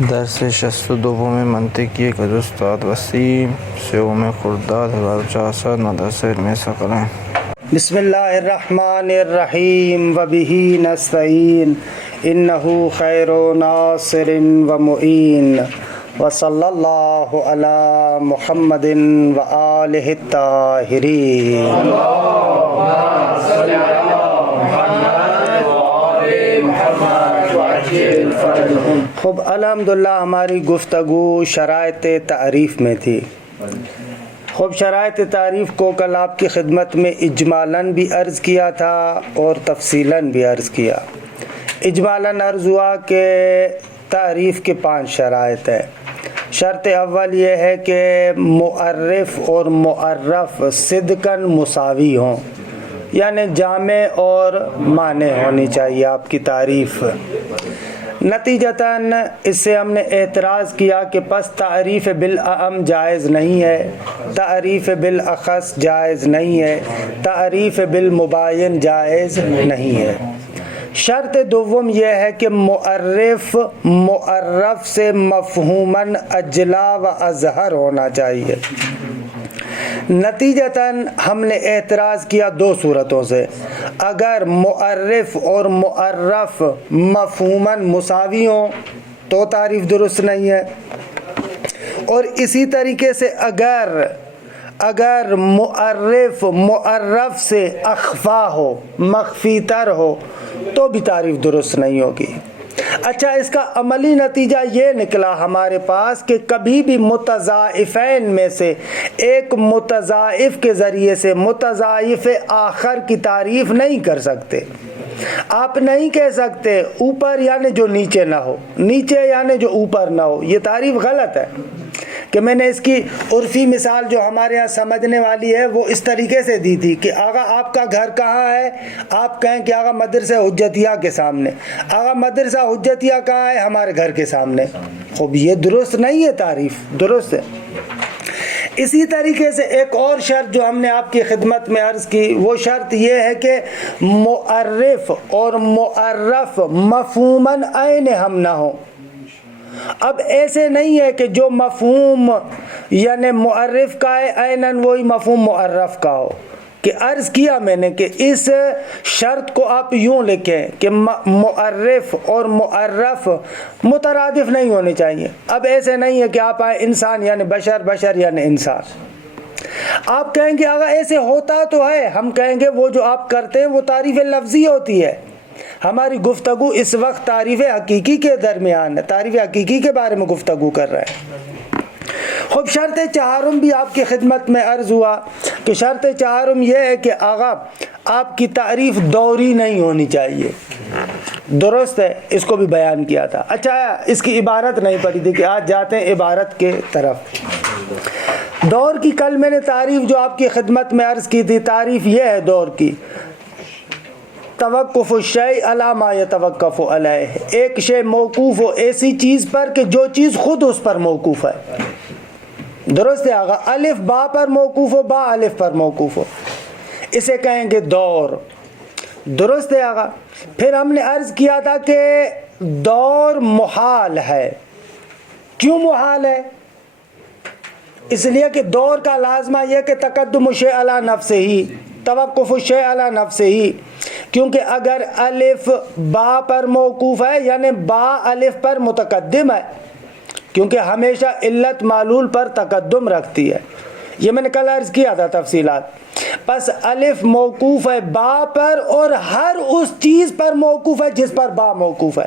درس 62 میں منطقی کا استاد وسیم سیوم خرداد 1400 مدرسہ علم ثقلین۔ بسم اللہ الرحمن الرحیم وبہ نستعین انہ خیر ناصر و معین وصلی اللہ علی محمد و آلہ الطاہرین۔ خب الحمدللہ ہماری گفتگو شرائط تعریف میں تھی۔ خب شرائط تعریف کو کل آپ کی خدمت میں اجمالاً بھی عرض کیا تھا اور تفصیلاً بھی عرض کیا۔ اجمالاً عرض ہوا کہ تعریف کے 5 شرائط ہیں۔ شرط اول یہ ہے کہ معرف اور معرف صدقاً مساوی ہوں، یعنی جامع اور مانع ہونی چاہیے آپ کی تعریف۔ نتیجتاً اس سے ہم نے اعتراض کیا کہ پس تعریف بالاعم جائز نہیں ہے، تعریف بالاخص جائز نہیں ہے، تعریف بالمباین جائز نہیں ہے۔ شرط دوم یہ ہے کہ معرف معرف سے مفہوماً اجلا و اظہر ہونا چاہیے۔ نتیجتاً ہم نے اعتراض کیا 2 صورتوں سے۔ اگر معرف اور معرف مفہوماً مساوی ہوں تو تعریف درست نہیں ہے، اور اسی طریقے سے اگر معرف معرف سے اخفا ہو، مخفی تر ہو تو بھی تعریف درست نہیں ہوگی۔ اچھا، اس کا عملی نتیجہ یہ نکلا ہمارے پاس کہ کبھی بھی متضاعفین میں سے ایک متضاعف کے ذریعے سے متضاعف آخر کی تعریف نہیں کر سکتے۔ آپ نہیں کہہ سکتے اوپر یعنی جو نیچے نہ ہو، نیچے یعنی جو اوپر نہ ہو۔ یہ تعریف غلط ہے کہ میں نے اس کی عرفی مثال جو ہمارے ہاں سمجھنے والی ہے وہ اس طریقے سے دی تھی کہ آغا آپ کا گھر کہاں ہے؟ آپ کہیں کہ آغا مدرسہ حجتیہ کے سامنے۔ آغا مدرسہ حجتیہ کہاں ہے؟ ہمارے گھر کے سامنے۔ خب یہ درست نہیں ہے، تعریف درست ہے۔ اسی طریقے سے ایک اور شرط جو ہم نے آپ کی خدمت میں عرض کی، وہ شرط یہ ہے کہ معرف اور معرف مفہوماً عین ہم نہ ہوں۔ اب ایسے نہیں ہے کہ جو مفہوم یعنی معرف کا ہے عیناً وہی مفہوم معرف کا ہو، کہ عرض کیا میں نے کہ اس شرط کو آپ یوں لکھیں کہ معرف اور معرف مترادف نہیں ہونے چاہیے۔ اب ایسے نہیں ہے کہ آپ آئیں انسان یعنی بشر، بشر یعنی انسان۔ آپ کہیں گے اگر ایسے ہوتا تو ہے، ہم کہیں گے وہ جو آپ کرتے ہیں وہ تعریف لفظی ہوتی ہے۔ ہماری گفتگو اس وقت تعریف حقیقی کے درمیان ہے، تعریف حقیقی کے بارے میں گفتگو کر رہے ہیں۔ خب شرط چہارم بھی آپ کی خدمت میں عرض ہوا کہ شرط چہارم یہ ہے کہ آغا آپ کی تعریف دوری نہیں ہونی چاہیے۔ درست ہے، اس کو بھی بیان کیا تھا۔ اچھا، اس کی عبارت نہیں پڑھی تھی کہ آج جاتے ہیں عبارت کے طرف۔ دور کی کل میں نے تعریف جو آپ کی خدمت میں عرض کی تھی، تعریف یہ ہے دور کی: توقف الشیء علی ما یتوقف علیہ، ایک شے موقوف ہو ایسی چیز پر کہ جو چیز خود اس پر موقوف ہے۔ درست ہے آغا، الف با پر موقوف ہو، با الف پر موقوف ہو، اسے کہیں گے دور۔ درست ہے آغا۔ پھر ہم نے عرض کیا تھا کہ دور محال ہے۔ کیوں محال ہے؟ اس لیے کہ دور کا لازمہ یہ کہ تقدم الشیء علی نفسہ ہی، توقف الشیء علی نفسہ ہی، کیونکہ اگر الف با پر موقوف ہے یعنی با الف پر متقدم ہے، کیونکہ ہمیشہ علت معلول پر تقدم رکھتی ہے۔ یہ میں نے کل عرض کیا تھا تفصیلات۔ پس الف موقوف ہے با پر اور ہر اس چیز پر موقوف ہے جس پر با موقوف ہے۔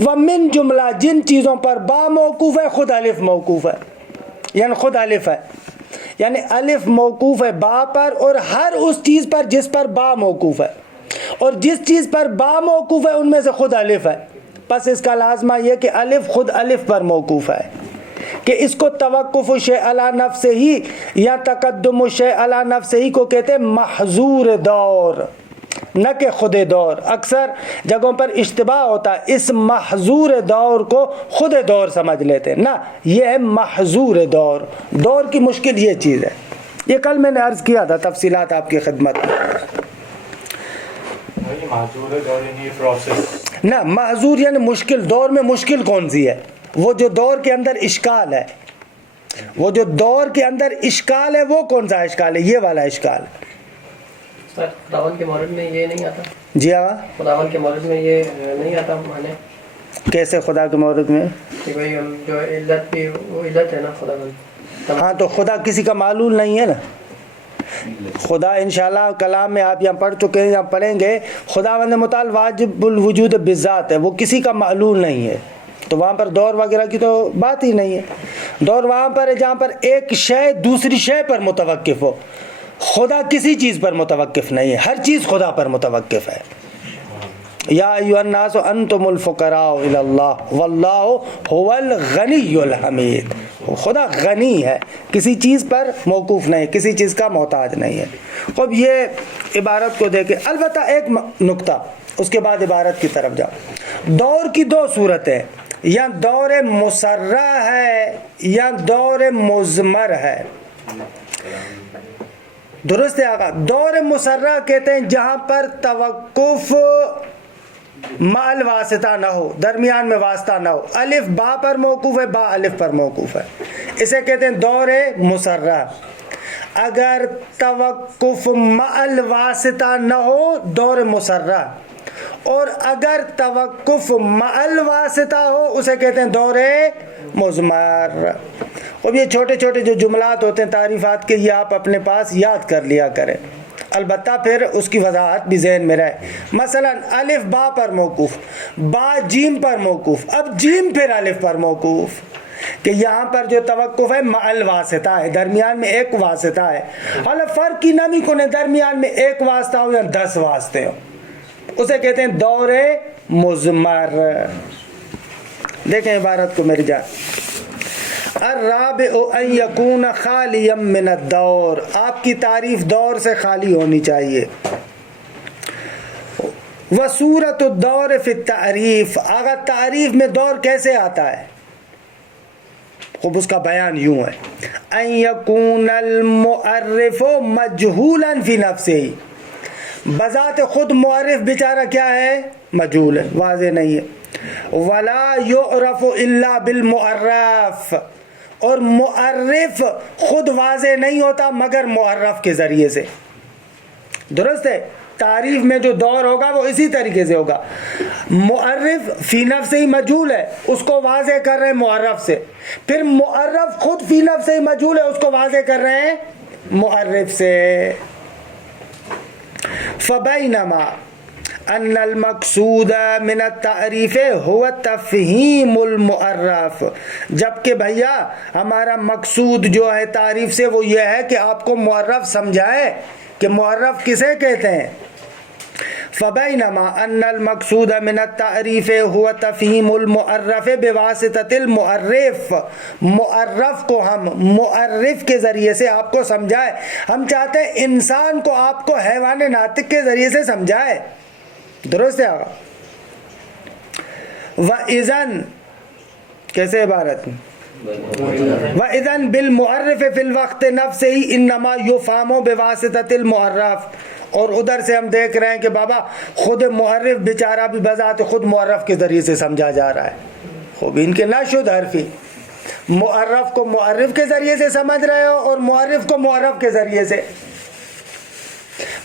ومن جملہ جن چیزوں پر با موقوف ہے خود الف موقوف ہے، یعنی خود الف ہے، یعنی الف موقوف ہے با پر اور ہر اس چیز پر جس پر با موقوف ہے، اور جس چیز پر با موقوف ہے ان میں سے خود الف ہے۔ پس اس کا لازمہ یہ کہ الف خود الف پر موقوف ہے، کہ اس کو توقف الشیء علی نفسہ ہی یا تقدم الشیء علی نفسہ ہی کو کہتے ہیں محظور دور، نہ کہ خود دور۔ اکثر جگہوں پر اشتباہ ہوتا ہے، اس محظور دور کو خود دور سمجھ لیتے ہیں، نہ، یہ ہے محظور دور۔ دور کی مشکل یہ چیز ہے، یہ کل میں نے عرض کیا تھا تفصیلات آپ کی خدمت میں۔ معذور دور یعنی پروسیس، نہ، معذور یعنی مشکل دور میں مشکل کون سی ہے؟ وہ جو دور کے اندر اشکال ہے، وہ جو دور کے اندر اشکال ہے وہ کون سا اشکال ہے؟ یہ والا اشکال۔ خداوند کے مورد میں یہ نہیں آتا؟ جی ہاں، خداوند کے مورد میں یہ نہیں آتا مانے کیسے خدا کے مورد میں؟ کہ بھائی جو علت بھی وہ علت ہے نا خداوند۔ ہاں تو خدا کسی کا معلول نہیں ہے نا۔ خدا انشاءاللہ کلام میں آپ یہاں پڑھ چکے ہیں، یہاں پڑھیں گے، خداوند متعال واجب الوجود بذات ہے، وہ کسی کا معلول نہیں ہے، تو وہاں پر دور وغیرہ کی تو بات ہی نہیں ہے۔ دور وہاں پر ہے جہاں پر ایک شے دوسری شے پر متوقف ہو، خدا کسی چیز پر متوقف نہیں ہے، ہر چیز خدا پر متوقف ہے۔ یا ایھا الناس انتم الفقراء الی اللہ واللہ هو الغنی الحمید۔ خدا غنی ہے، کسی چیز پر موقوف نہیں، کسی چیز کا محتاج نہیں ہے۔ اب یہ عبارت کو دیکھیں، البتہ ایک نقطہ، اس کے بعد عبارت کی طرف جاؤ۔ دور کی دو صورتیں، یا دور مسرہ ہے یا دور مضمر ہے۔ درست ہے آقا؟ دور مسرہ کہتے ہیں جہاں پر توقف مال واسطہ نہ ہو، درمیان میں واسطہ نہ ہو، الف با پر موقوف ہے، با الف پر موقوف ہے، اسے کہتے ہیں دور مسرہ۔ اگر توقف مال واسطہ نہ ہو دور مسرہ، اور اگر توقف مال واسطہ ہو اسے کہتے ہیں دور مضمر۔ اب یہ چھوٹے چھوٹے جو جملات ہوتے ہیں تعریفات کے، یہ آپ اپنے پاس یاد کر لیا کریں، البتہ پھر اس کی وضاحت بھی ذہن میں رہے۔ مثلا الف با پر موقوف، با جیم پر موقوف، اب جیم پھر الف پر موقوف، کہ یہاں پر جو توقف ہے مع واسطہ ہے، درمیان میں ایک واسطہ ہے۔ حالا فرق کی نمی کونے درمیان میں ایک واسطہ ہو یا 10 واسطے ہو، اسے کہتے ہیں دور مضمر۔ دیکھیں عبارت کو میری جان۔ الرابع ان یکون خالیا من الدور، آپ کی تعریف دور سے خالی ہونی چاہیے۔ وصورت الدور فی التعریف، اگر تعریف میں دور کیسے آتا ہے؟ خوب اس کا بیان یوں ہے، ان یکون المعرف مجہولا فی نفسہ، بذات خود معرف بیچارہ کیا ہے؟ مجہول ہے، واضح نہیں ہے۔ ولا یعرف الا بالمعرف، اور معرف خود واضح نہیں ہوتا مگر معرف کے ذریعے سے۔ درست ہے؟ تعریف میں جو دور ہوگا وہ اسی طریقے سے ہوگا، معرف فی نفس ہی مجہول ہے، اس کو واضح کر رہے ہیں معرف سے، پھر معرف خود فی نفس ہی مجہول ہے، اس کو واضح کر رہے ہیں معرف سے۔ فبینما ان المقصود من التعریف هو تفہیم المعرف، جبکہ بھیا ہمارا مقصود جو ہے تعریف سے وہ یہ ہے کہ آپ کو معرف سمجھائے کہ معرف کسے کہتے ہیں۔ فبینما ان المقصود من التعریف هو تفہیم المعرف بواسطۃ المعرف، معرف کو ہم معرف کے ذریعے سے آپ کو سمجھائے، ہم چاہتے ہیں انسان کو آپ کو حیوان ناطق کے ذریعے سے سمجھائے۔ درست ہے آقا؟ وَإِذَن، کیسے عبارت؟ وَإِذَن بِالْمُعَرِّفِ فِي الْوَقْتِ نَفْسِهِ إِنَّمَا يُفْهَمُ بِوَاسِطَةِ الْمُعَرَّف، اور ادھر سے ہم دیکھ رہے ہیں کہ بابا خود معرف بیچارہ بھی بذات خود معرف کے ذریعے سے سمجھا جا رہا ہے۔ خوب ان کے نشد حرفی، معرف کو معرف کے ذریعے سے سمجھ رہے ہو اور معرف کو معرف کے ذریعے سے۔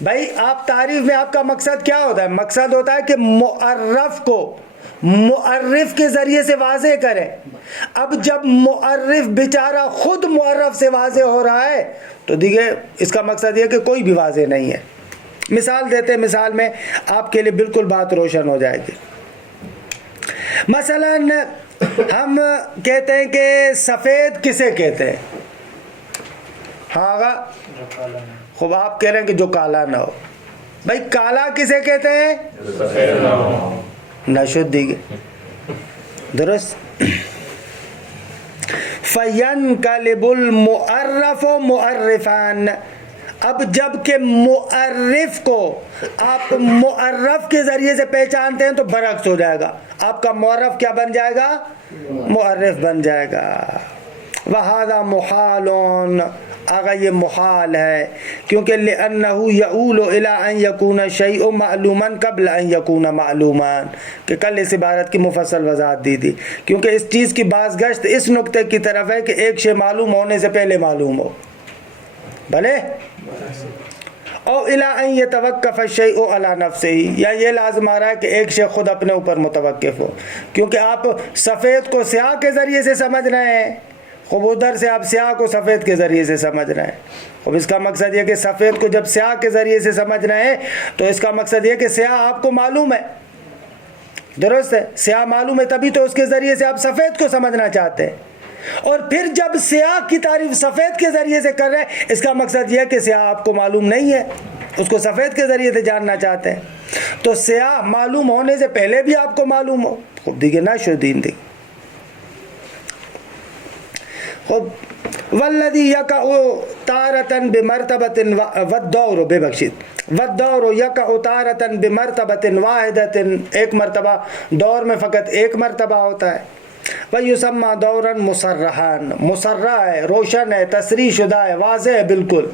بھائی آپ تعریف میں آپ کا مقصد کیا ہوتا ہے؟ مقصد ہوتا ہے کہ معرف کو معرف کے ذریعے سے واضح کریں۔ اب جب معرف بیچارہ خود معرف سے واضح ہو رہا ہے تو دیکھیں اس کا مقصد یہ کہ کوئی بھی واضح نہیں ہے۔ مثال دیتے ہیں، مثال میں آپ کے لیے بالکل بات روشن ہو جائے گی۔ مثلا ہم کہتے ہیں کہ سفید کسے کہتے ہیں؟ ہاں خوب آپ کہہ رہے ہیں کہ جو کالا نہ ہو۔ بھائی کالا کسے کہتے ہیں؟ نشد دیگے، درست۔ فَيَنْقَلِبُ الْمُعَرَّفُ مُعَرِّفًا، اب جب کہ معرف کو آپ معرف کے ذریعے سے پہچانتے ہیں تو برعکس ہو جائے گا، آپ کا معرف کیا بن جائے گا؟ معرف بن جائے گا۔ وَهَذَا مُحَالٌ، آگا یہ محال ہے، کیونکہ لِأَنَّهُ يَؤُولُ إِلَىٰ أَن يَكُونَ الشَّيْءُ مَعْلُومًا قَبْلَ أَن يَكُونَ مَعْلُومًا، کہ کل اس عبارت کی مفصل وضاحت دی تھی، کیونکہ اس چیز کی باز گشت اس نقطے کی طرف ہے کہ ایک شے معلوم ہونے سے پہلے معلوم ہو، بھلے او إِلَىٰ أَن يَتَوَقَّفَ الشَّيْءُ عَلَىٰ نَفْسِهِ، یا یہ لازم آ رہا ہے کہ ایک شے خود اپنے اوپر متوقف ہو، کیونکہ آپ سفید کو سیاہ کے ذریعے سے سمجھ رہے ہیں، خوب ادھر سے آپ سیاہ کو سفید کے ذریعے سے سمجھ رہے ہیں۔ اب اس کا مقصد یہ کہ سفید کو جب سیاہ کے ذریعے سے سمجھ رہے ہیں تو اس کا مقصد یہ کہ سیاہ آپ کو معلوم ہے، درست ہے، سیاہ معلوم ہے، تبھی تو اس کے ذریعے سے آپ سفید کو سمجھنا چاہتے ہیں، اور پھر جب سیاہ کی تعریف سفید کے ذریعے سے کر رہے ہیں اس کا مقصد یہ کہ سیاہ آپ کو معلوم نہیں ہے، اس کو سفید کے ذریعے سے جاننا چاہتے ہیں، تو سیاہ معلوم ہونے سے پہلے بھی آپ کو معلوم ہو، خوب دیکھیں نا شدین دیکھ خوب والذی یقع تارة بمرتبة والدور بے بخشید والدور یقع تارة بمرتبة واحدة، ایک مرتبہ دور میں فقط ایک مرتبہ ہوتا ہے، وَيُسَمَّى دَوْرًا مُصَرَّحًا، مصرح ہے، روشن ہے، تصریح شدہ ہے، واضح ہے بالکل،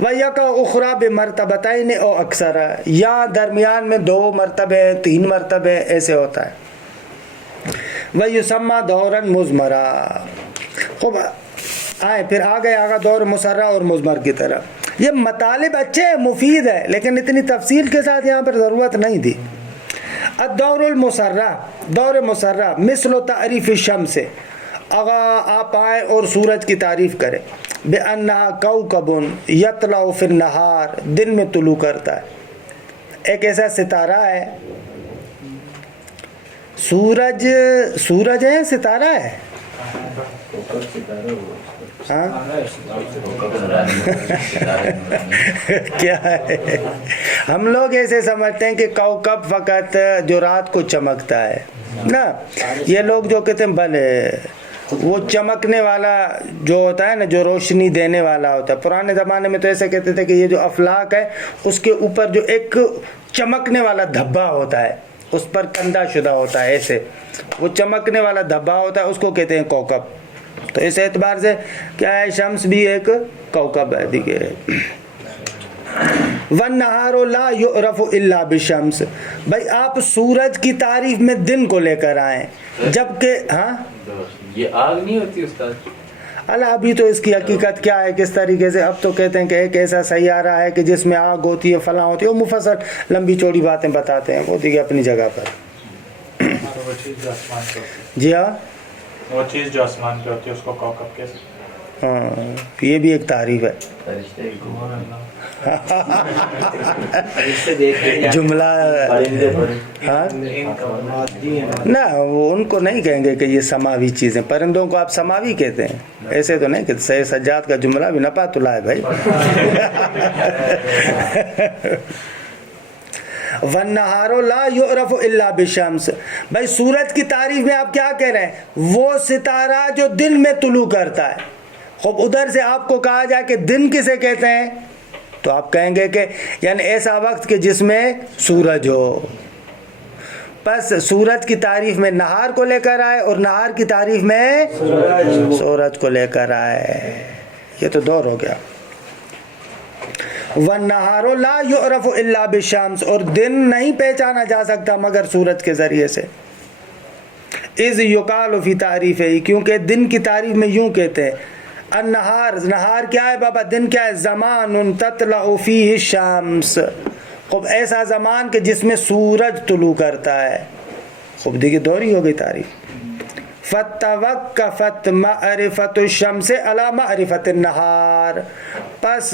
وَيَقَعُ أُخْرَى بِمَرْتَبَتَيْنِ او اکثر، یا درمیان میں 2 مرتبے 3 مرتبے ایسے ہوتا ہے، وَيُسَمَّى دَوْرًا مُزْمَرًا۔ خوب آئے پھر آگا دور مسرہ اور مزمر کی طرف، یہ مطالب اچھے ہیں، مفید ہے، لیکن اتنی تفصیل کے ساتھ یہاں پر ضرورت نہیں تھی۔ الدور المسرہ، دور مسرہ، مثل تعریف الشمس، آپ آئیں اور سورج کی تعریف کریں، بِأَنَّهَا كَوْكَبٌ يَطْلَعُ فِي النَّهَارِ، دن میں طلوع کرتا ہے، ایک ایسا ستارہ ہے، سورج ہے ستارہ ہے، ہاں کیا ہے، ہم لوگ ایسے سمجھتے ہیں کہ کوکب فقط جو رات کو چمکتا ہے نا، یہ لوگ جو کہتے ہیں بھلے وہ چمکنے والا جو ہوتا ہے نا، جو روشنی دینے والا ہوتا ہے، پرانے زمانے میں تو ایسے کہتے تھے کہ یہ جو افلاک ہے اس کے اوپر جو ایک چمکنے والا دھبا ہوتا ہے، اس پر کندہ شدہ ہوتا ہے، ایسے وہ چمکنے والا دھبا ہوتا ہے، اس کو کہتے ہیں کوکب۔ تو اس اعتبار سے کیا ہے، شمس بھی ایک کوکب ہے، دیکھیے وَالنَّهَارُ لَا يُعْرَفُ إِلَّا بِالشَّمْسِ، بھائی آپ سورج کی تعریف میں دن کو لے کر آئیں، جبکہ ہاں یہ آگ نہیں ہوتی استاد؟ اللہ ابھی تو اس کی حقیقت کیا ہے، کس طریقے سے، اب تو کہتے ہیں کہ ایک ایسا سیارہ ہے کہ جس میں آگ ہوتی ہے، فلاں ہوتی ہے، وہ مفصل لمبی چوڑی باتیں بتاتے ہیں، وہ دیکھیے اپنی جگہ پر۔ جی ہاں، وہ چیز جو آسمان پہ ہوتی ہے اس کو کوکب کہتے ہیں۔ ہاں یہ بھی ایک تعریف ہے، جملہ ہاں نہ، وہ ان کو نہیں کہیں گے کہ یہ سماوی چیزیں، پرندوں کو آپ سماوی کہتے ہیں، ایسے تو نہیں کہ سید سجاد کا جملہ بھی نپا تلا ہے بھائی۔ وَالنَّهَارُ لَا يُعْرَفُ إِلَّا بِالشَّمْسِ، بھائی سورج کی تعریف میں آپ کیا کہہ رہے ہیں، وہ ستارہ جو دن میں طلوع کرتا ہے، خوب ادھر سے آپ کو کہا جائے کہ دن کسے کہتے ہیں تو آپ کہیں گے کہ یعنی ایسا وقت کہ جس میں سورج ہو، پس سورج کی تعریف میں نہار کو لے کر آئے اور نہار کی تعریف میں سورج کو لے کر آئے، یہ تو دور ہو گیا۔ وَالنَّهَارُ لَا يُعْرَفُ إِلَّا بِالشَّمْسِ، اور دن نہیں پہچانا جا سکتا مگر سورج کے ذریعے سے، اِذْ يُقَالُ فِي تَعْرِيفِهِ، کیونکہ دن کی تعریف میں یوں کہتے ہیں، النہار، نہار کیا ہے بابا، دن کیا ہے، زمان تطلع فیہ الشمس، خوب ایسا زمان کہ جس میں سورج طلوع کرتا ہے، خوب دیکھیے دوہری ہو گئی تعریف، فتوقفت معرفت الشمس علی معرفت النہار، پس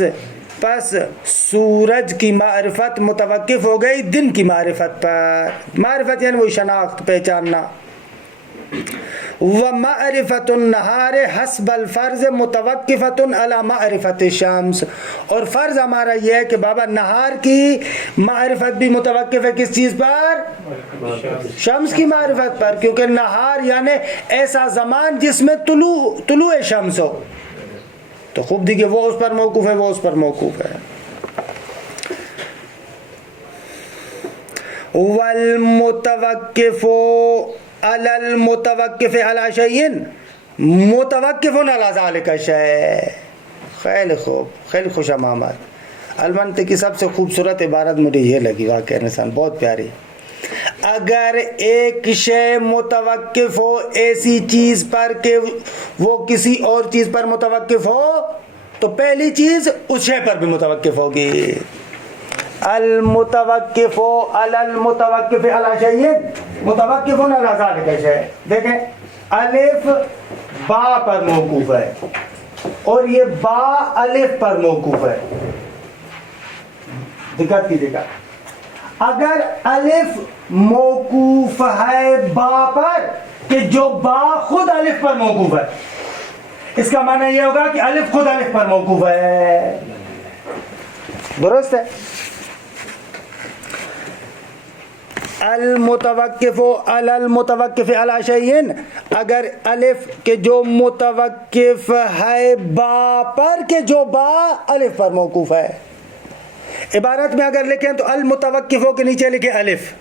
سورج کی معرفت متوقف ہو گئی دن کی معرفت پر، معرفت یعنی وہی شناخت، پہچاننا، وَمَعْرِفَةُ النَّهَارِ حَسْبَ الْفَرْضِ مُتَوَقِّفَةٌ عَلَى مَعْرِفَةِ الشَّمْسِ، اور فرض ہمارا یہ ہے کہ بابا نہار کی معرفت بھی متوقف ہے کس چیز پر، شمس کی معرفت پر، کیونکہ نہار یعنی ایسا زمان جس میں طلوع شمس ہو، تو خوب دیکھئے وہ اس پر موقوف ہے، وہ اس پر موقوف ہے۔ وَالْمُتَوَقِّفُ علی المتوقف علی شیء متوقف علی ذلک الشیء، خیلی خوب، خیلی خوش آمد۔ المنطق کی سب سے خوبصورت عبارت مجھے یہ لگی واقعہ انسان، بہت پیاری۔ اگر ایک شے متوقف ہو ایسی چیز پر کہ وہ کسی اور چیز پر متوقف ہو تو پہلی چیز اس شے پر بھی متوقف ہوگی۔ المتوقف علی المتوقف علی شیء متوقف علی ذلک شیء۔ دیکھیں الف با پر موقوف ہے اور یہ با الف پر موقوف ہے، دقت کیجیے گا۔ اگر الف موقوف ہے با پر کہ جو با خود الف پر موقوف ہے، اس کا معنی یہ ہوگا کہ الف خود الف پر موقوف ہے، درست ہے؟ المتوقف علی المتوقف علی شیء، اگر الف کہ جو متوقف ہے با پر کہ جو با الف پر موقوف ہے۔ عبارت میں اگر لکھیں تو المتوقفوں کے نیچے لکھیں الف،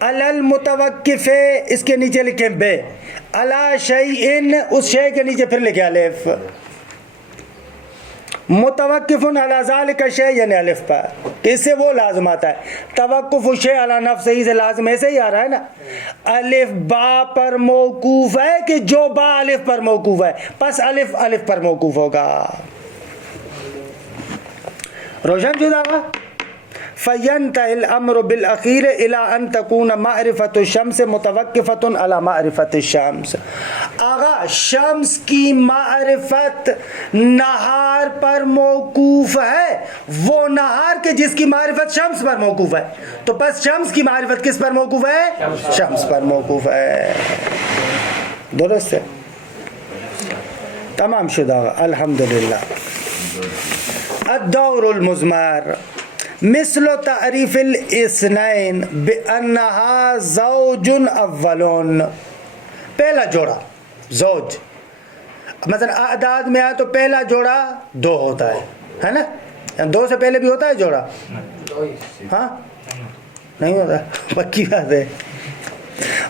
علی المتوقف اس کے نیچے لکھیں بے، علی شیء اس شے کے نیچے پھر لکھیں الف، متوقف علی ذالک شیء یعنی الف پر، اس سے وہ لازم آتا ہے توقف شیء علی نفسہ سے لازم ایسے ہی آ رہا ہے نا، الف با پر موقوف ہے کہ جو با الف پر موقوف ہے، پس الف الف پر موقوف ہوگا۔ روشن شدہ گا؟ فَيَنْتَهِ الْأَمْرُ بِالْأَخِيرِ إِلَىٰ أَن تَكُونَ مَعْرِفَةُ الشَّمْسِ مُتَوَقِّفَةٌ عَلَىٰ مَعْرِفَةِ الشَّمْسِ۔ آغا شمس کی معرفت نہار پر موقوف ہے، وہ نہار کے جس کی معرفت شمس پر موقوف ہے، تو پس شمس کی معرفت کس پر موقوف ہے؟ شمس پر موقوف ہے، درست ہے؟ تمام شدہ گا، الحمدللہ۔ الدور المزمر مثل تعریف الاثنین بانہا زوج اول، پہلا جوڑا زوج، مثلا اعداد میں آئے تو پہلا جوڑا دو ہوتا ہے نا، دو سے پہلے بھی ہوتا ہے جوڑا؟ ہاں نہیں ہوتا، پکی بات ہے۔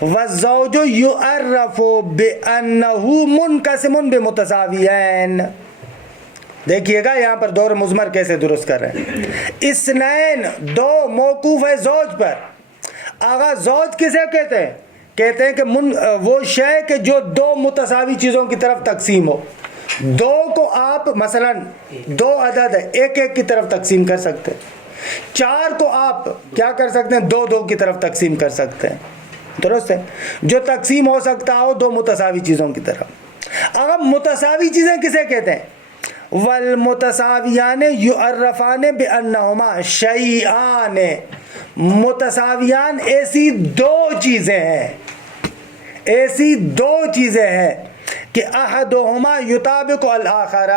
والزوج یعرف بانہ منقسم بمتساویین، دیکھیے گا یہاں پر دور مضمر کیسے درست کر رہے ہیں۔ اثنین دو موقوف ہے زوج پر، آغا زوج کسے کہتے ہیں؟ کہتے ہیں کہ وہ شے کہ جو دو متساوی چیزوں کی طرف تقسیم ہو، دو کو آپ مثلا دو عدد ہے ایک ایک کی طرف تقسیم کر سکتے ہیں، چار کو آپ کیا کر سکتے ہیں؟ دو دو کی طرف تقسیم کر سکتے ہیں، درست ہے؟ جو تقسیم ہو سکتا ہو دو متساوی چیزوں کی طرف۔ آغا متساوی چیزیں کسے کہتے ہیں؟ والمتساویان یعرفان بانہما شیئان، متساویان ایسی دو چیزیں ہیں، ایسی دو چیزیں ہیں کہ احدہما یطابق الآخر،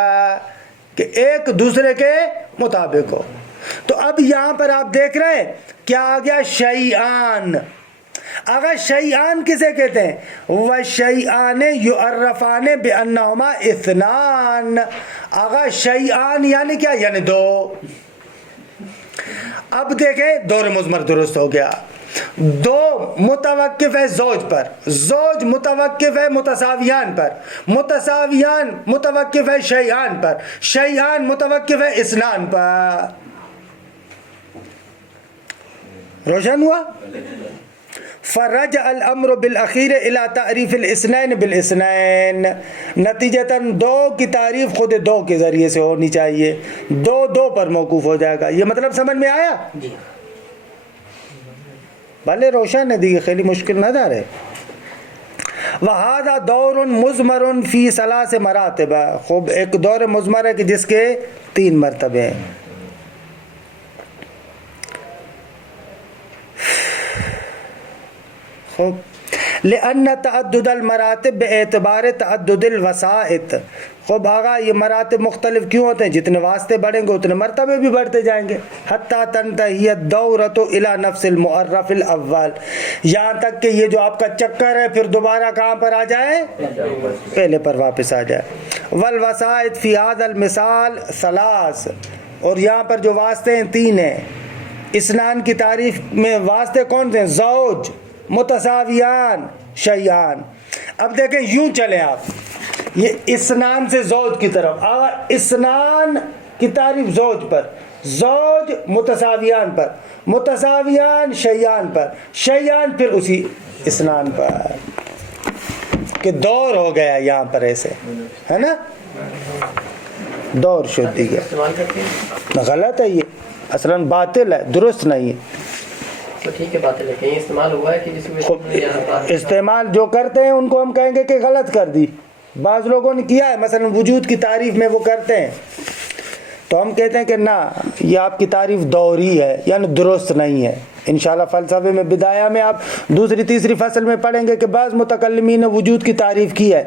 کہ ایک دوسرے کے مطابق ہو۔ تو اب یہاں پر آپ دیکھ رہے ہیں کیا آ گیا؟ شیئان۔ اگر شیئان کسے کہتے ہیں؟ وَشَیْئَانِ یُعَرَّفَانِ بِأَنَّهُمَا اثنان، اگر شیئان یعنی کیا؟ یعنی دو۔ اب دیکھیں دور مضمر درست ہو گیا، دو متوقف ہے زوج پر، زوج متوقف ہے متساویان پر، متساویان متوقف ہے شیئان پر، شیئان متوقف ہے اثنان پر۔ روشن ہوا؟ فرجع الامر بالاخیر الى تعریف الاثنین بالاثنین، نتیجتاً دو کی تعریف خود دو کے ذریعے سے ہونی چاہیے، دو دو پر موقوف ہو جائے گا۔ یہ مطلب سمجھ میں آیا؟ بھلے روشن ہے، دیکھیے خیلی مشکل نہ دار ہے۔ وہذا دور مضمر فی ثلاث مراتب، خوب ایک دور مضمر ہے کہ جس کے تین مرتبے ہیں۔ خوب لأن تعدد المراتب باعتبار تعدد الوسائط، خوب آگا یہ مراتب مختلف کیوں ہوتے ہیں؟ جتنے واسطے بڑھیں گے اتنے مرتبے بھی بڑھتے جائیں گے، حتی تنتہی الدورۃ الی نفس المعرف الاول، یہاں تک کہ یہ جو آپ کا چکر ہے پھر دوبارہ کہاں پر آ جائے؟ پہلے پر واپس آ جائے۔ والوسائط فی ھذا المثال ثلاث، اور یہاں پر جو واسطے ہیں تین ہیں۔ اثنان کی تعریف میں واسطے کون سے ہیں؟ زوج، متساویان، شیئان۔ اب دیکھیں یوں چلیں آپ، یہ اسنان سے زوج کی طرف اسنان کی تعریف زوج پر، زوج متساویان پر، متساویان شیان پر، شیان پھر اسی اسنان پر، کہ دور ہو گیا یہاں پر ایسے ہے نا، دور شد دی گیا. استعمال کرتے ہیں غلط ہے یہ، اصلاً باطل ہے، درست نہیں ہے. تو ٹھیک ہے بات ہے، لیکن استعمال ہوا ہے کہ جس میں استعمال جو کرتے ہیں ان کو ہم کہیں گے کہ غلط کر دی. بعض لوگوں نے کیا ہے، مثلا وجود کی تعریف میں وہ کرتے ہیں تو ہم کہتے ہیں کہ نہ، یہ آپ کی تعریف دوری ہے، یعنی درست نہیں ہے. انشاءاللہ فلسفے میں بدایہ میں آپ دوسری تیسری فصل میں پڑھیں گے کہ بعض متکلمین نے وجود کی تعریف کی ہے.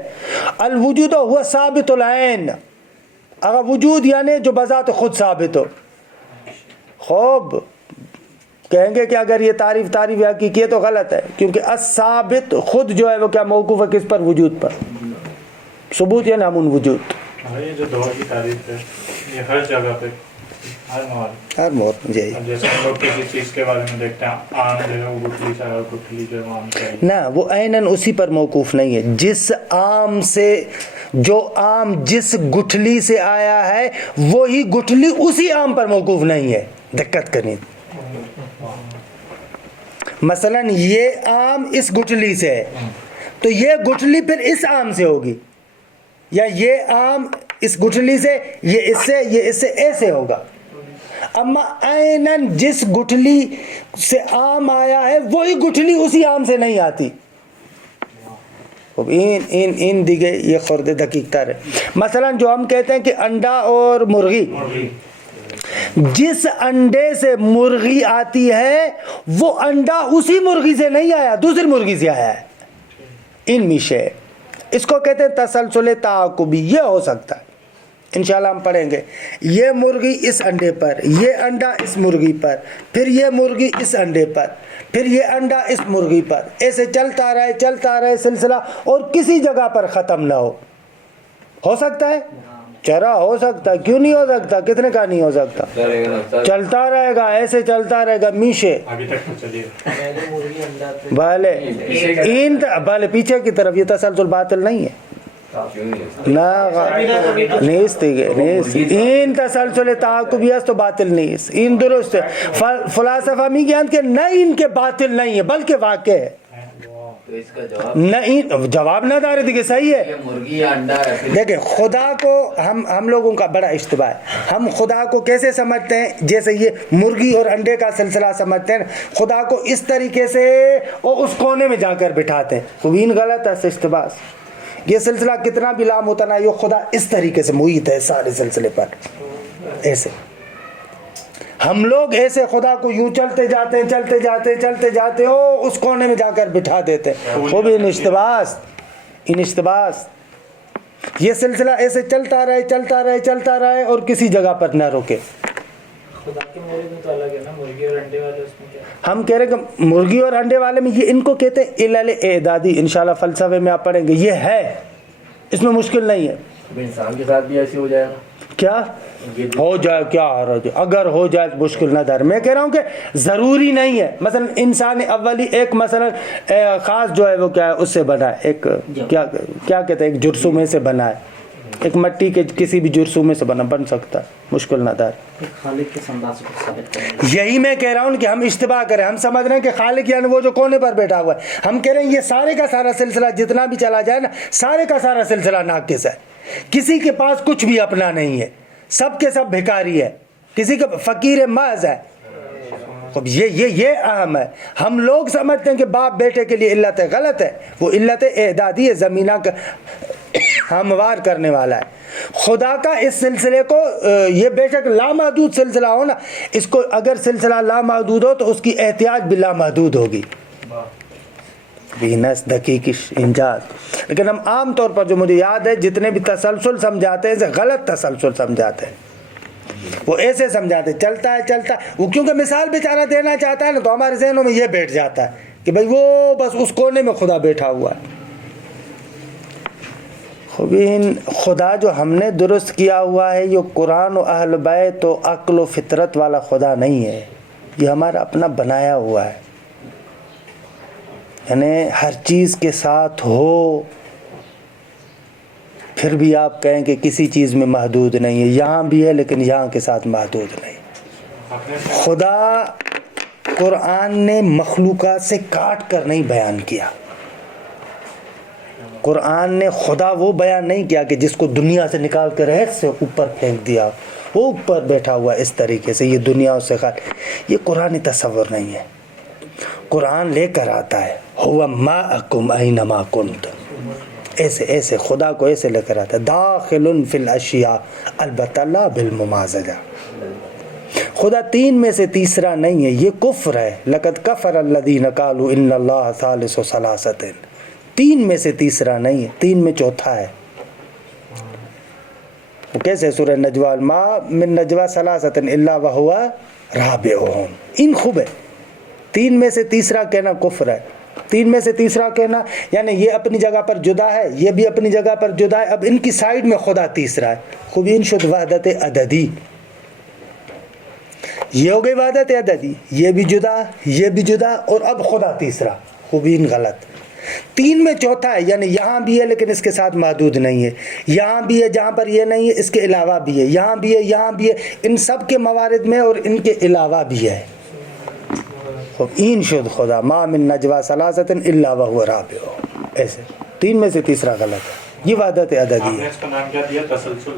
الوجود ہوا ثابت العین، اگر وجود یعنی جو بذات خود ثابت ہو. خوب کہیں گے کہ اگر یہ تعریف حقیقی ہے تو غلط ہے، کیونکہ الثابت خود جو ہے وہ کیا موقوف ہے کس پر؟ وجود پر. ثبوت یعنی ہم ان وجود. یہ جو دور کی تعریف ہے یہ ہر جگہ پہ ہر موقع جی جیسے ہم لوگ کسی چیز کے بارے میں دیکھتے ہیں آم جو ہے وہ گٹھلی سے ہے، گٹھلی جو ہے وہ آم سے ہے. نہ، وہ عیناً اسی پر موقوف نہیں ہے. جس آم سے، جو آم جس گٹھلی سے آیا ہے وہی گٹھلی اسی آم پر موقوف نہیں ہے. دقت کریں، مثلا یہ آم اس گٹھلی سے ہے تو یہ گٹھلی پھر اس آم سے ہوگی، یا یہ آم اس گٹھلی سے، یہ اس سے ایسے ہوگا. اما عیناً جس گٹھلی سے آم آیا ہے وہی گٹھلی اسی آم سے نہیں آتی. ان دیگے یہ خورد دقیق تر ہے. مثلا جو ہم کہتے ہیں کہ انڈا اور مرغی، جس انڈے سے مرغی آتی ہے وہ انڈا اسی مرغی سے نہیں آیا، دوسری مرغی سے آیا ہے. ان میشے اس کو کہتے ہیں تسلسل تعاقبی. یہ ہو سکتا ہے، انشاءاللہ ہم پڑھیں گے. یہ مرغی اس انڈے پر، یہ انڈا اس مرغی پر، پھر یہ مرغی اس انڈے پر، پھر یہ انڈا اس مرغی پر، ایسے چلتا رہے سلسلہ، اور کسی جگہ پر ختم نہ ہو سکتا ہے؟ چرا ہو سکتا ہے، کیوں نہیں ہو سکتا؟ کتنے کا نہیں ہو سکتا؟ چلتا رہے گا، ایسے چلتا رہے گا میشے. بھلے پیچھے کی طرف، یہ تسلسل باطل نہیں ہے. این تسلسل تعاقبی است تو باطل نہیں ہے. این درست ہے. فلاسفہ می گیان کہ نہ ان کے باطل نہیں ہے بلکہ واقع ہے. نہیں جواب نہ دارے دیکھے صحیح ہے. دیکھیں خدا کو ہم لوگوں کا بڑا اشتباہ ہے. ہم خدا کو کیسے سمجھتے ہیں؟ جیسے یہ مرغی اور انڈے کا سلسلہ سمجھتے ہیں خدا کو اس طریقے سے، اور اس کونے میں جا کر بٹھاتے ہیں. خوبین غلط ہے، اشتباہ. یہ سلسلہ کتنا بھی لامتناہی، خدا اس طریقے سے محیط ہے سارے سلسلے پر. ایسے ہم لوگ ایسے خدا کو یوں چلتے جاتے ہو اس کونے میں جا کر بٹھا دیتے. وہ بھی ان اشتباس. یہ سلسلہ ایسے چلتا رہے اور کسی جگہ پر نہ رکے. خدا کے مورد میں تو الگ ہے نا، مرغی اور انڈے والے اس میں کیا؟ ہم کہہ رہے کہ مرغی اور انڈے والے میں یہ ان کو کہتے ہیں علل اعدادی. انشاءاللہ فلسفے میں آپ پڑھیں گے. یہ ہے، اس میں مشکل نہیں ہے. انسان کے ساتھ بھی ایسے ہو جائے گا؟ کیا ہو جائے؟ کیا حرج؟ اگر ہو جائے تو مشکل نہ در. میں کہہ رہا ہوں کہ ضروری نہیں ہے. مثلا انسان اولی ایک مثلا خاص جو ہے وہ کیا ہے اس سے بنا ہے، ایک کیا کہتے ہیں، ایک جرثومے سے بنا ہے، ایک مٹی کے کسی بھی جرثومے سے بن سکتا ہے، مشکل نہ در. یہی میں کہہ رہا ہوں کہ ہم اشتباہ کریں. ہم سمجھ رہے ہیں کہ خالق یعنی وہ جو کونے پر بیٹھا ہوا ہے. ہم کہہ رہے ہیں یہ سارے کا سارا سلسلہ جتنا بھی چلا جائے نا، سارے کا سارا سلسلہ ناقص ہے. کسی کے پاس کچھ بھی اپنا نہیں ہے، سب کے سب بھکاری ہے، کسی کا فقیر محض ہے. یہ اہم ہے. ہم لوگ سمجھتے ہیں کہ باپ بیٹے کے لیے علت ہے، غلط ہے. وہ علت اعدادی ہے، زمینہ کا ہموار کرنے والا ہے. خدا کا اس سلسلے کو، یہ بے شک لامحدود سلسلہ ہو نا، اس کو اگر سلسلہ لامحدود ہو تو اس کی احتیاط بھی لامحدود ہوگی. بینس دقیق انجاز. لیکن ہم عام طور پر جو مجھے یاد ہے جتنے بھی تسلسل سمجھاتے ہیں غلط تسلسل سمجھاتے ہیں. وہ ایسے سمجھاتے چلتا ہے. وہ کیونکہ مثال بیچارہ دینا چاہتا ہے نا تو ہمارے ذہنوں میں یہ بیٹھ جاتا ہے کہ بھئی وہ بس اس کونے میں خدا بیٹھا ہوا ہے. خوبین خدا جو ہم نے درست کیا ہوا ہے یہ قرآن و اہل بیت و عقل و فطرت والا خدا نہیں ہے. یہ ہمارا اپنا بنایا ہوا ہے. یعنی ہر چیز کے ساتھ ہو، پھر بھی آپ کہیں کہ کسی چیز میں محدود نہیں ہے، یہاں بھی ہے لیکن یہاں کے ساتھ محدود نہیں۔ خدا قرآن نے مخلوقات سے کاٹ کر نہیں بیان کیا، قرآن نے خدا وہ بیان نہیں کیا کہ جس کو دنیا سے نکال کر رہت سے اوپر پھینک دیا، وہ اوپر بیٹھا ہوا اس طریقے سے، یہ دنیا سے خالی، یہ قرآنی تصور نہیں ہے۔ قرآن لے کر آتا ہے ہوا معکم اینما کنتم، ایسے ایسے خدا کو ایسے لے کر آتا ہے، داخل فی الاشیاء البتہ لا بالممازجہ۔ خدا تین میں سے تیسرا نہیں ہے، یہ کفر ہے۔ لقد کفر الذین قالوا ان اللہ ثالث ثلاثۃ، تین میں سے تیسرا نہیں ہے، تین میں چوتھا ہے۔ وہ کیسے؟ سورہ نجوى ما من نجوى ثلاثۃ الا وهو رابعهم، ان خوب ہے۔ تین میں سے تیسرا کہنا کفر ہے، تین میں سے تیسرا کہنا یعنی یہ اپنی جگہ پر جدا ہے، یہ بھی اپنی جگہ پر جدا ہے، اب ان کی سائیڈ میں خدا تیسرا ہے۔ خوبین شد وحدت عددی، یہ ہو گئی وحدت عددی، یہ بھی جدا، یہ بھی جدا، اور اب خدا تیسرا، خوبین غلط۔ تین میں چوتھا ہے، یعنی یہاں بھی ہے لیکن اس کے ساتھ محدود نہیں ہے، یہاں بھی ہے جہاں پر یہ نہیں ہے اس کے علاوہ بھی ہے، یہاں بھی ہے یہاں بھی ہے، ان سب کے موارد میں اور ان کے علاوہ بھی ہے۔ این شد خدا ما من نجوى ثلاثۃ الا وهو رابعهم، ایسے تین میں سے تیسرا غلط ہے، یہ وحدت عددی ہے۔ اس کا نام کیا دیا؟ تسلسل،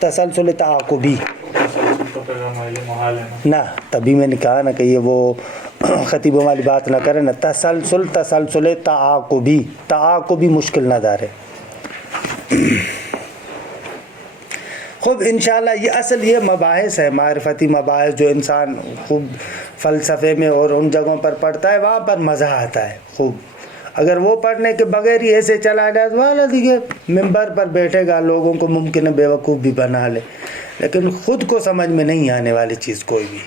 تسلسل تعاقبی، تسلسل تو پھر ہمارے محال ہے نا۔ نہ تبھی میں نے کہا نا کہ یہ وہ خطیبوں والی بات نہ کریں نا، تسلسل تسلسل تعاقبی، تعاقبی مشکل نہ دار ہے۔ خوب انشاءاللہ یہ اصل یہ مباحث ہے، معرفتی مباحث، جو انسان خوب فلسفے میں اور ان جگہوں پر پڑھتا ہے وہاں پر مزہ آتا ہے خوب۔ اگر وہ پڑھنے کے بغیر ہی ایسے چلا جائے تو والا دیکھیے ممبر پر بیٹھے گا، لوگوں کو ممکن ہے بیوقوف بھی بنا لے، لیکن خود کو سمجھ میں نہیں آنے والی چیز کوئی بھی۔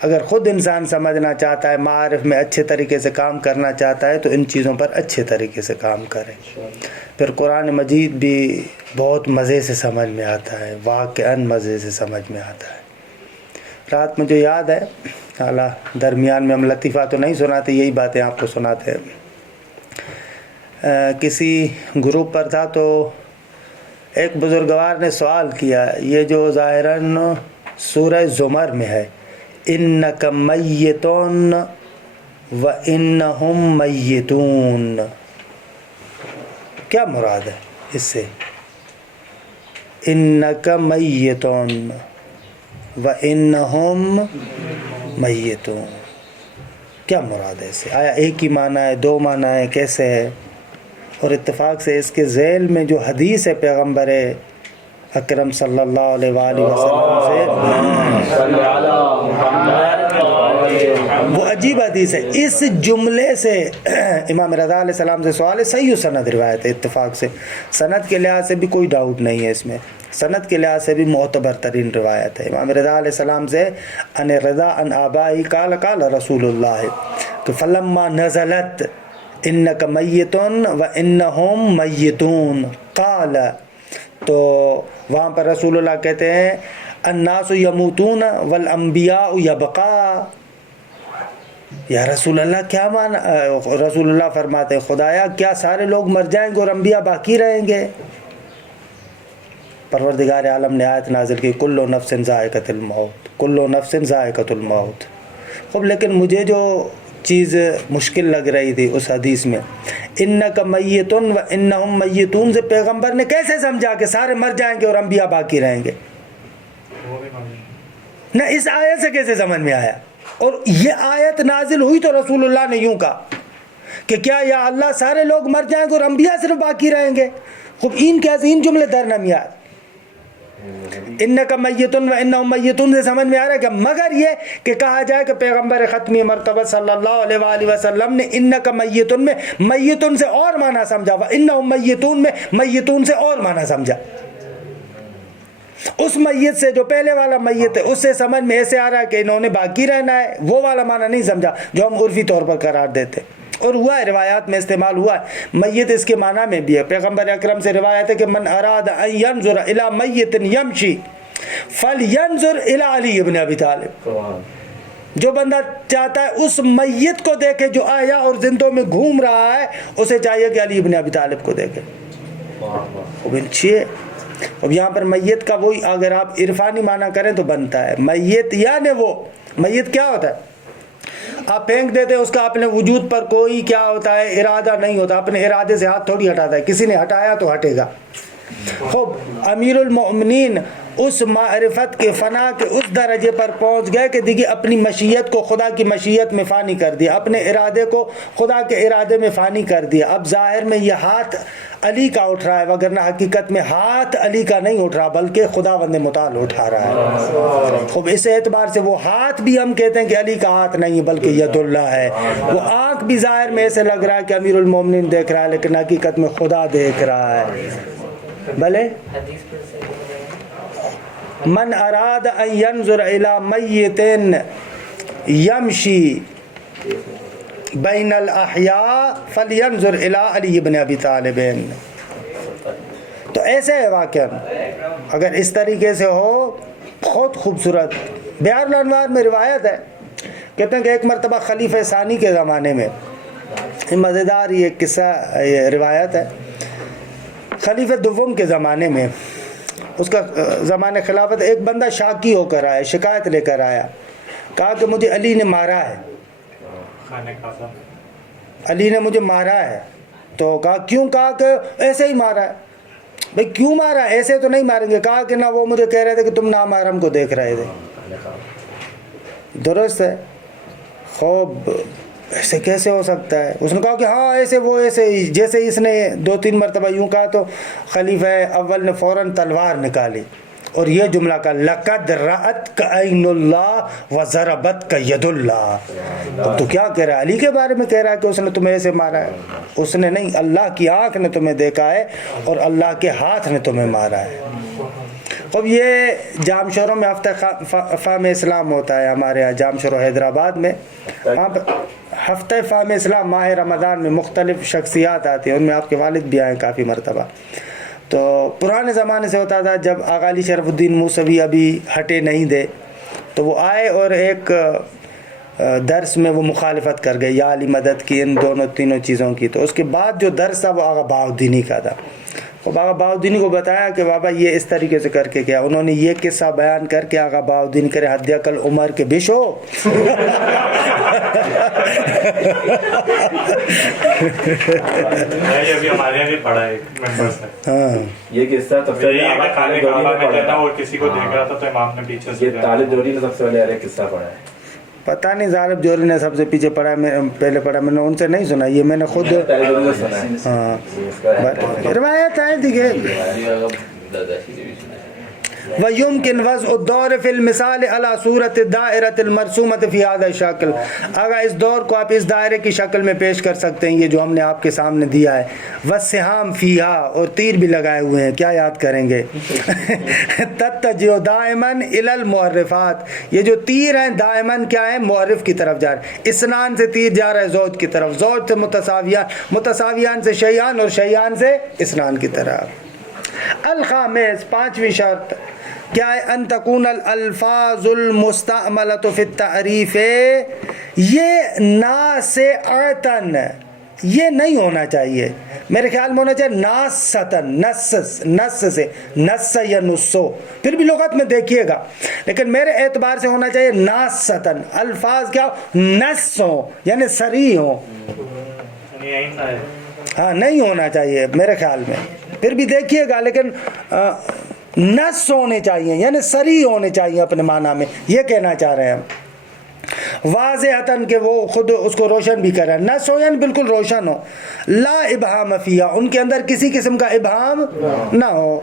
اگر خود انسان سمجھنا چاہتا ہے، معارف میں اچھے طریقے سے کام کرنا چاہتا ہے، تو ان چیزوں پر اچھے طریقے سے کام کرے، پھر قرآن مجید بھی بہت مزے سے سمجھ میں آتا ہے، واقعاً مزے سے سمجھ میں آتا ہے۔ رات مجھے یاد ہے، حالا درمیان میں ہم لطیفہ تو نہیں سناتے، یہی باتیں آپ کو سناتے ہیں۔ کسی گروپ پر تھا تو ایک بزرگوار نے سوال کیا، یہ جو ظاہراً سورہ زمر میں ہے، انک میتون و انہم میتون، کیا مراد ہے اس سے؟ انک میتون و انہم میتون، کیا مراد ہے اس سے؟ آیا ایک ہی معنی ہے، دو معنی ہے، کیسے ہے؟ اور اتفاق سے اس کے ذیل میں جو حدیث ہے پیغمبر اکرم صلی اللہ علیہ وآلہ وسلم سے، وہ عجیب حدیث ہے۔ اس جملے سے امام رضا علیہ السلام سے سوال ہے، صحیح سند روایت ہے، اتفاق سے سند کے لحاظ سے بھی کوئی ڈاؤٹ نہیں ہے اس میں، سند کے لحاظ سے بھی معتبر ترین روایت ہے۔ امام رضا علیہ السلام سے ان رضا ان آبائی قال قال رسول اللہ، تو فلما نزلت انک میتون و انہم میتون قال، تو وہاں پر رسول اللہ کہتے ہیں الناس یموتون والانبیاء یبقا، یا رسول اللہ کیا معنی؟ رسول اللہ فرماتے ہیں خدایا کیا سارے لوگ مر جائیں گے اور انبیاء باقی رہیں گے؟ پروردگار عالم نے آیت نازل کی کل نفس ذائقۃ الموت، کل نفس ذائقۃ الموت۔ خب لیکن مجھے جو چیز مشکل لگ رہی تھی اس حدیث میں، انک میتون و انہم میتون سے پیغمبر نے کیسے سمجھا کہ سارے مر جائیں گے اور انبیاء باقی رہیں گے؟ نہ اس آیت سے کیسے سمجھ میں آیا؟ اور یہ آیت نازل ہوئی تو رسول اللہ نے یوں کہا کہ کیا یا اللہ سارے لوگ مر جائیں گے اور انبیاء صرف باقی رہیں گے؟ خوب ان کے عظیم جملے درنمیات، انک میتون و انہم میتون سے سمجھ میں آ رہا ہے کہ مگر یہ کہ کہا جائے کہ پیغمبر ختمی مرتبہ صلی اللہ علیہ وآلہ وسلم نے انک میتون میں میتون سے اور معنی سمجھا، و انہم میتون میں میتون سے اور معنی سمجھا۔ اس میت سے جو پہلے والا میت ہے اس سے سمجھ میں ایسے آ رہا ہے کہ انہوں نے باقی رہنا ہے، وہ والا معنی نہیں سمجھا جو ہم عرفی طور پر قرار دیتے، اور ہوا ہے روایات میں استعمال ہوا ہے۔ میت اس کے معنی میں بھی ہے، پیغمبر اکرم سے روایت ہے کہ من اراد ان ينظر الى میت یمشی فلینظر الى علی ابن ابی طالب، جو بندہ چاہتا ہے اس میت کو دیکھے جو آیا اور زندوں میں گھوم رہا ہے، اسے چاہیے کہ علی ابن ابی طالب کو دیکھے۔ بلچیے. اب یہاں پر میت کا وہی اگر آپ عرفانی معنی کریں تو بنتا ہے میت یعنی وہ میت کیا ہوتا ہے آپ پھینک دیتے اس کا اپنے وجود پر کوئی کیا ہوتا ہے ارادہ نہیں ہوتا, اپنے ارادے سے ہاتھ تھوڑی ہٹاتا ہے, کسی نے ہٹایا تو ہٹے گا. خوب امیر المؤمنین اس معرفت کے فنا کے اس درجے پر پہنچ گئے کہ دیکھیے اپنی مشیت کو خدا کی مشیت میں فانی کر دیا, اپنے ارادے کو خدا کے ارادے میں فانی کر دیا. اب ظاہر میں یہ ہاتھ علی کا اٹھ رہا ہے وگرنہ حقیقت میں ہاتھ علی کا نہیں اٹھ رہا بلکہ خداوند متعال اٹھا رہا ہے. خوب اس اعتبار سے وہ ہاتھ بھی ہم کہتے ہیں کہ علی کا ہاتھ نہیں ہے بلکہ ید اللہ ہے. وہ آنکھ بھی ظاہر میں ایسے لگ رہا ہے کہ امیر المومنین دیکھ رہا ہے لیکن حقیقت میں خدا دیکھ رہا ہے. بھلے من اراد ان ينظر الى میت یمشی بین الاحیاء فلینظر الى علی بن ابی طالب. تو ایسے ہے واقعہ اگر اس طریقے سے ہو بہت خوبصورت. بہار الانوار میں روایت ہے کہتے ہیں کہ ایک مرتبہ خلیفہ ثانی کے زمانے میں مزیدار یہ قصہ یہ روایت ہے. خلیفہ دوم کے زمانے میں اس کا زمانے خلافت ایک بندہ شاکی ہو کر آیا, شکایت لے کر آیا, کہا کہ مجھے علی نے مارا ہے, علی نے مجھے مارا ہے. تو کہا کیوں؟ کہا کہ ایسے ہی مارا ہے. بھئی کیوں مارا ہے؟ ایسے تو نہیں ماریں گے. کہا کہ نہ وہ مجھے کہہ رہے تھے کہ تم نامحرم کو دیکھ رہے تھے. درست ہے. خوب ایسے کیسے ہو سکتا ہے؟ اس نے کہا کہ ہاں ایسے وہ ایسے. جیسے اس نے 2-3 مرتبہ یوں کہا تو خلیفہ اول نے فوراً تلوار نکالی اور یہ جملہ کہا لقد رأت کا عین اللہ وضربت کا ید اللہ. اب تو کیا کہہ رہا ہے؟ علی کے بارے میں کہہ رہا ہے کہ اس نے تمہیں ایسے مارا ہے. اس نے نہیں, اللہ کی آنکھ نے تمہیں دیکھا ہے اور اللہ کے ہاتھ نے تمہیں مارا ہے. اب یہ جام شوروں میں ہفتہ فام اسلام ہوتا ہے ہمارے یہاں جام شوروں حیدرآباد میں. وہاں پہ ہفتہ فام اسلام ماہ رمضان میں مختلف شخصیات آتی ہیں, ان میں آپ کے والد بھی آئے کافی مرتبہ. تو پرانے زمانے سے ہوتا تھا جب آغا علی شرف الدین موسوی ابھی ہٹے نہیں دے تو وہ آئے اور ایک درس میں وہ مخالفت کر گئے یا علی مدد کی, ان دونوں تینوں چیزوں کی. تو اس کے بعد جو درس تھا وہ آغا بہاؤالدینی کا تھا. وہ آغا بہاؤالدینی کو بتایا کہ بابا یہ اس طریقے سے کر کے کیا. انہوں نے یہ قصہ بیان کر کے آغا بہاؤالدین کرے حد اقل عمر کے بشو. ابھی ہمارے بھی پڑھا ہے ممبر سے یہ قصہ سب سے اور کسی کو دیکھ رہا تھا تو امام نے پیچھے سے طالب جوڑی نے سب سے پہلے قصہ پڑھا ہے. پتہ نہیں غالب جوہری نے سب سے پیچھے پڑھا, میں پہلے پڑھا, میں نے ان سے نہیں سنا, یہ میں نے خود ہاں روایت آئی تھی کہ وَيُمْكِنْ وَضْعُ الدَّوْرِ فِي الْمِثَالِ عَلَى صُورَةِ الدَّائِرَةِ الْمَرْسُومَةِ فِي هَذَا الشَّكْلِ. اگر اس دور کو آپ اس دائرے کی شکل میں پیش کر سکتے ہیں, یہ جو ہم نے آپ کے سامنے دیا ہے. وَالسِّهَامُ فِيهَا, اور تیر بھی لگائے ہوئے ہیں, کیا یاد کریں گے؟ تَتَّجِعُ دَائِمًا إِلَى الْمُعَرِّفَاتِ, یہ جو تیر ہیں دائماً کیا ہیں؟ معرف کی طرف جا رہے ہیں. اسنان سے تیر جا رہا ہے زوج کی طرف, زوج سے متساویان, متساویان سے شیان, اور شیان سے اسنان کی طرف. الخامس, 5ویں شرط کیا ہے؟ ان تکون الالفاظ المستعملۃ فی التعریف, یہ ناسعتن, یہ نہیں ہونا چاہیے میرے خیال میں, ہونا چاہیے ناستن, نس سے, نس یا نسو, پھر بھی لغت میں دیکھیے گا, لیکن میرے اعتبار سے ہونا چاہیے ناستن. الفاظ کیا ہو؟ نس ہو, یعنی صریح ہو. ہاں نہیں ہونا چاہیے میرے خیال میں, پھر بھی دیکھیے گا, لیکن نس ہونے چاہیے, یعنی صریح ہونے چاہیے اپنے معنی میں, یہ کہنا چاہ رہے ہیں ہم. واضحتاً کہ وہ خود اس کو روشن بھی کریں, نس ہو یعنی بالکل روشن ہو. لا ابہام فیہا, ان کے اندر کسی قسم کا ابہام نہ ہو.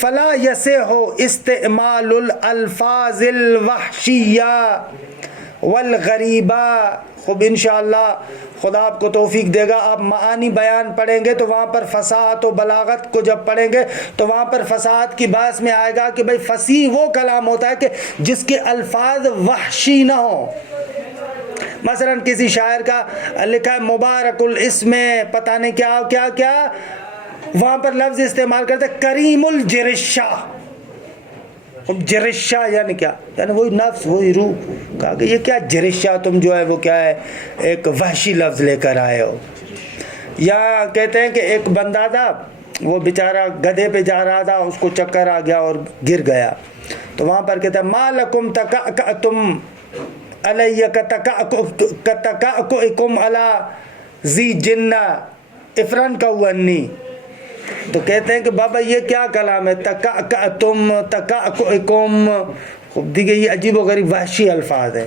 فلا یصح استعمال الالفاظ الوحشیہ والغریبہ. خوب انشاءاللہ خدا آپ کو توفیق دے گا, آپ معانی بیان پڑھیں گے تو وہاں پر فصاحت و بلاغت کو جب پڑھیں گے تو وہاں پر فصاحت کی بحث میں آئے گا کہ بھئی فصیح وہ کلام ہوتا ہے کہ جس کے الفاظ وحشی نہ ہوں. مثلا کسی شاعر کا لکھا ہے مبارک الاسم پتہ نہیں کیا کیا کیا, وہاں پر لفظ استعمال کرتے کریم الجرشہ. جرشہ یعنی کیا؟ یعنی وہی نفس, وہی روح. کہا کہ یہ کیا جرشہ, تم جو ہے وہ کیا ہے, ایک وحشی لفظ لے کر آئے ہو. یا کہتے ہیں کہ ایک بندہ تھا وہ بیچارہ گدھے پہ جا رہا تھا, اس کو چکر آ گیا اور گر گیا. تو وہاں پر کہتا ہے ما لکم تکأتم علیہ کتکأکم علی ذی جنہ افرن کونی. تو کہتے ہیں کہ بابا یہ کیا کلام ہے, تکأتم تکأکم, دیکھیے یہ عجیب و غریب وحشی الفاظ ہیں.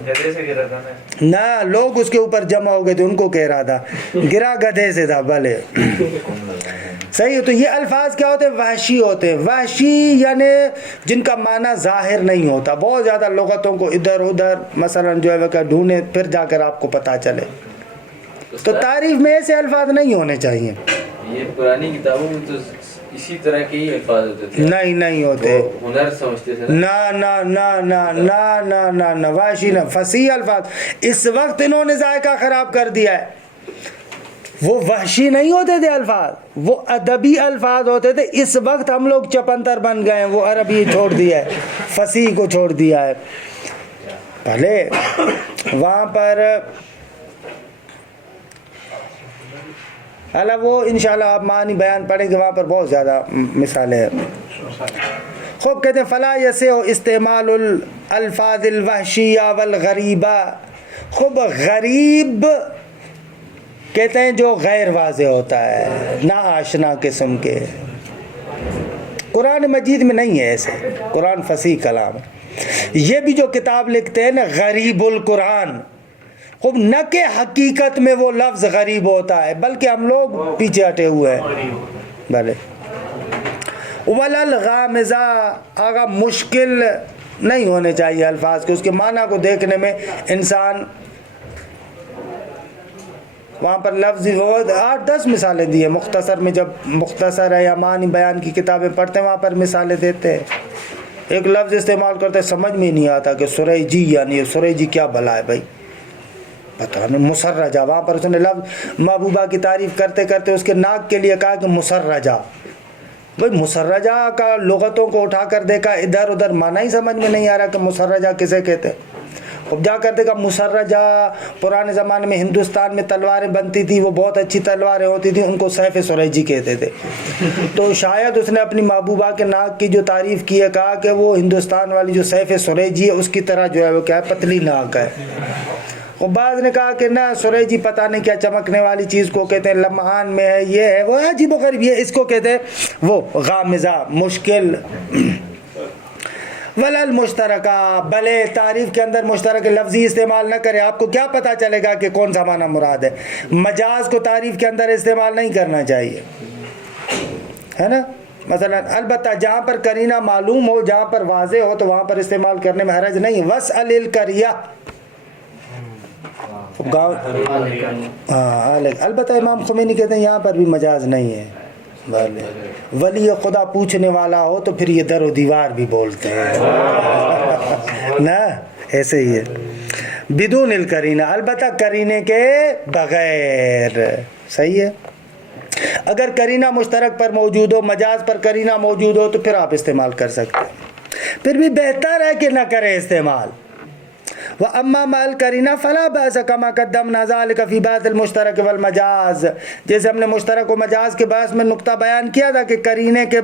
نہ لوگ اس کے اوپر جمع ہو گئے تھے, ان کو کہہ رہا تھا, گرا گدھے سے تھا. بھلے صحیح ہے. تو یہ الفاظ کیا ہوتے ہیں؟ وحشی ہوتے ہیں. وحشی یعنی جن کا معنی ظاہر نہیں ہوتا. بہت زیادہ لغتوں کو ادھر ادھر مثلا جو ہے کہ ڈھونڈے پھر جا کر آپ کو پتہ چلے. تو تعریف میں ایسے الفاظ نہیں ہونے چاہیے. یہ پرانی کتابوں میں تو اسی طرح کے ہی الفاظ ہوتے تھے. نہیں ہوتے. ہنر سمجھتے تھے. نہ وحشی نہ, فصیح الفاظ. اس وقت انہوں نے ذائقہ خراب کر دیا ہے. وہ وحشی نہیں ہوتے تھے الفاظ, وہ ادبی الفاظ ہوتے تھے. اس وقت ہم لوگ چپنتر بن گئے ہیں, وہ عربی چھوڑ دیا ہے, فصیح کو چھوڑ دیا ہے. پہلے وہاں پر حالا وہ انشاءاللہ آپ معنی بیان پڑھیں گے, وہاں پر بہت زیادہ مثالیں ہیں. خوب کہتے ہیں فلا یسع استعمال الالفاظ الوحشیہ والغریبہ. خوب غریب کہتے ہیں جو غیر واضح ہوتا ہے, نا آشنا قسم کے. قرآن مجید میں نہیں ہے ایسے, قرآن فصیح کلام ہے. یہ بھی جو کتاب لکھتے ہیں نا غریب القرآن, خوب نہ کہ حقیقت میں وہ لفظ غریب ہوتا ہے, بلکہ ہم لوگ پیچھے ہٹے ہوئے ہیں. بھلے وللغامزہ, آگا مشکل نہیں ہونے چاہیے الفاظ کے, اس کے معنی کو دیکھنے میں انسان وہاں پر لفظ 8-10 مثالیں دی ہیں مختصر میں. جب مختصر ہے یا معنی بیان کی کتابیں پڑھتے ہیں وہاں پر مثالیں دیتے ہیں. ایک لفظ استعمال کرتے سمجھ میں نہیں آتا کہ سریجی یعنی سریجی کیا بھلا ہے بھائی, پتہ نہیں. مسرجہ, وہاں پر اس نے لفظ محبوبہ کی تعریف کرتے کرتے اس کے ناک کے لیے کہا کہ مسرجہ. بھائی مسرجہ کا لغتوں کو اٹھا کر دیکھا, ادھر ادھر معنی ہی سمجھ میں نہیں آ رہا کہ مسرجہ کسے کہتے ہیں. اب جا کر دیکھا مسرجہ پرانے زمانے میں ہندوستان میں تلواریں بنتی تھی, وہ بہت اچھی تلواریں ہوتی تھیں, ان کو سیف سریجی کہتے تھے. تو شاید اس نے اپنی محبوبہ کے ناک کی جو تعریف کی ہے, کہا کہ وہ ہندوستان والی جو سیف سریجی ہے اس کی طرح جو ہے وہ کیا ہے, پتلی ناک ہے. اور بعض نے کہا کہ نہ سریجی پتہ نہیں کیا چمکنے والی چیز کو کہتے ہیں, لمحان میں ہے, یہ ہے وہ, عجیب و غریب. یہ اس کو کہتے ہیں وہ غامزہ, مشکل. ولل مشترکہ, بھلے تعریف کے اندر مشترک لفظی استعمال نہ کرے. آپ کو کیا پتہ چلے گا کہ کون سا معنی مراد ہے؟ مجاز کو تعریف کے اندر استعمال نہیں کرنا چاہیے, ہے نا. مثلا البتہ جہاں پر قرینہ معلوم ہو, جہاں پر واضح ہو, تو وہاں پر استعمال کرنے میں حرج نہیں. واسأل القریہ, البتہ امام خمینی کہتے ہیں یہاں پر بھی مجاز نہیں ہے. ولی خدا پوچھنے والا ہو تو پھر یہ در و دیوار بھی بولتے ہیں نا, ایسے ہی ہے. بدون القرینہ, البتہ قرینے کے بغیر. صحیح ہے. اگر قرینہ مشترک پر موجود ہو, مجاز پر قرینہ موجود ہو, تو پھر آپ استعمال کر سکتے ہیں. پھر بھی بہتر ہے کہ نہ کریں استعمال. وَأَمَّا مَا الْقَرِينَ فَلَا بَأْسَ كَمَا قَدَّمْنَا ذَلِكَ فِي بَعْضِ الْمُشْتَرَكِ وَالْمَجَاز. جیسے ہم نے مشترک و مجاز کے بحث میں نقطہ بیان کیا تھا کہ قرینے کے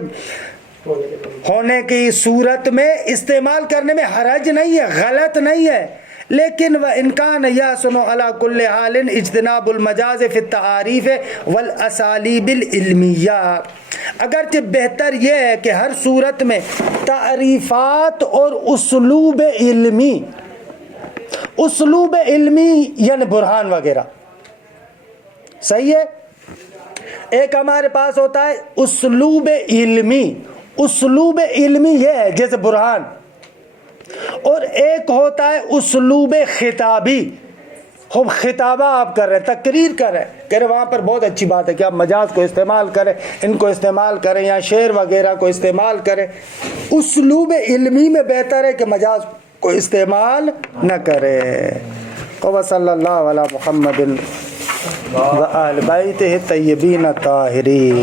ہونے کی صورت میں استعمال کرنے میں حرج نہیں ہے, غلط نہیں ہے. لیکن وَإِنْ كَانَ يَحْسُنُ عَلَى كُلِّ حَالٍ اجتناب المجاز فی التعاریف والاسالیب العلمیہ. اگرچہ بہتر یہ ہے کہ ہر صورت میں تعریفات اور اسلوب علمی یعنی برہان وغیرہ. صحیح ہے. ایک ہمارے پاس ہوتا ہے اسلوب علمی. اسلوب علمی یہ ہے جیسے برہان, اور ایک ہوتا ہے اسلوب خطابی. خوب خطابہ آپ کر رہے, تقریر کر رہے, کہہ رہے وہاں پر بہت اچھی بات ہے کہ آپ مجاز کو استعمال کریں, ان کو استعمال کریں, یا شعر وغیرہ کو استعمال کریں. اسلوب علمی میں بہتر ہے کہ مجاز کو استعمال نہ کرے. وصلی اللہ علی محمد و آل بیتہ الطیبین الطاہرین.